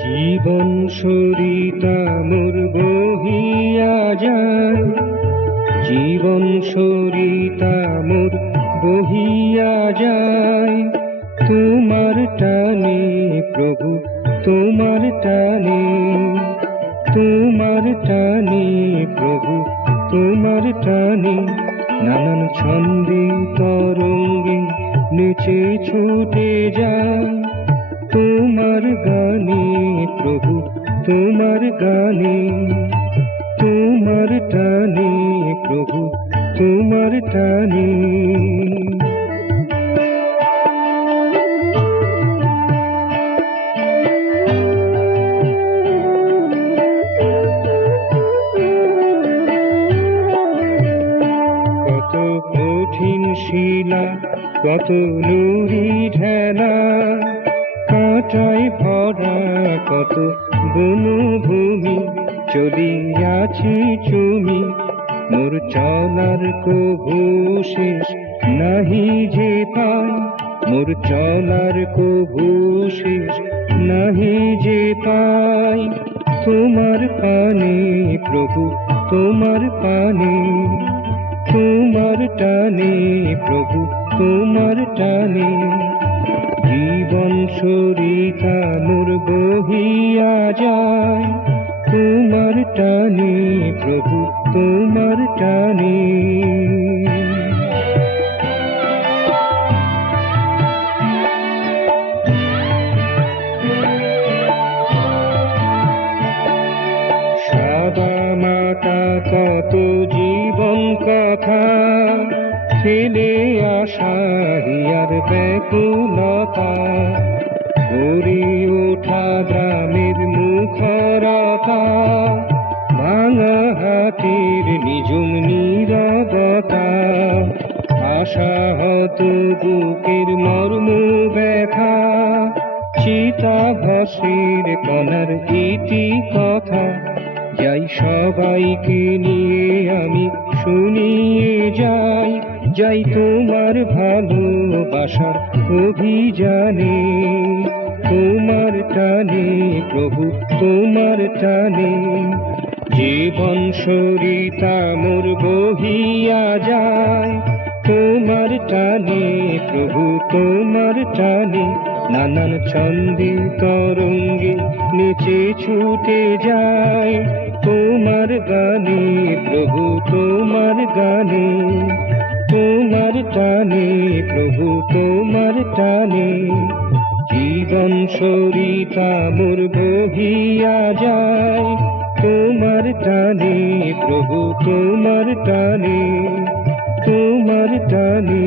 জীবন সরিতা মোর বহিয়া যায়, জীবন সরিতা মোর বহিয়া যায়, তোমার টানে প্রভু তোমার টানে, তোমার টানে প্রভু তোমার টানে। নানান ছন্দে তরঙ্গে নেচে ছুটে যায়, তোমার গানে প্রভু তোমার গানে, তোমার টানে প্রভু তোমার টানে। কত কঠিন শিলা কত নুড়ি ঢেলা, কাঁটায় ভরা কত বনভূমি, চলিয়াছি চুমি মোর চলার কভু শেষ নাহি যে পাই, মোর চলার কভু শেষ নাহি যে পাই। তোমার পানে প্রভু তোমার পানে, তোমার টানে প্রভু তোমার টানে। জীবন সরিতা মোর বহিয়া যায়, তোমার টানে প্রভু তোমার টানে। সাদা মাটা কত জীবন কথা, ফেলে আসা হিয়ার ব্যাকুলতা, গড়ে ওঠা গ্রামের মুখরতা, ভাঙা হাতের নিজুম নীরবতা, আশাহত বুকের মর্ম ব্যথা, চিতা ভস্মের কণার ইতি কথা, যাই সবাইকে নিয়ে আমি শুনিয়ে যাই, যাই তোমার ভালোবাসার অভিযানে, তোমার টানে প্রভু তোমার টানে। জীবন সরিতা মোর বহিয়া যায়, তোমার টানে প্রভু তোমার টানে। নানান ছন্দে তরঙ্গে নেচে ছুটে যায়, তোমার গানে প্রভু তোমার গানে, তোমার টানে প্রভু তোমার টানে। জীবন সরিতা মোর বহিয়া যায়, তোমার টানে প্রভু তোমার টানে, তোমার টানে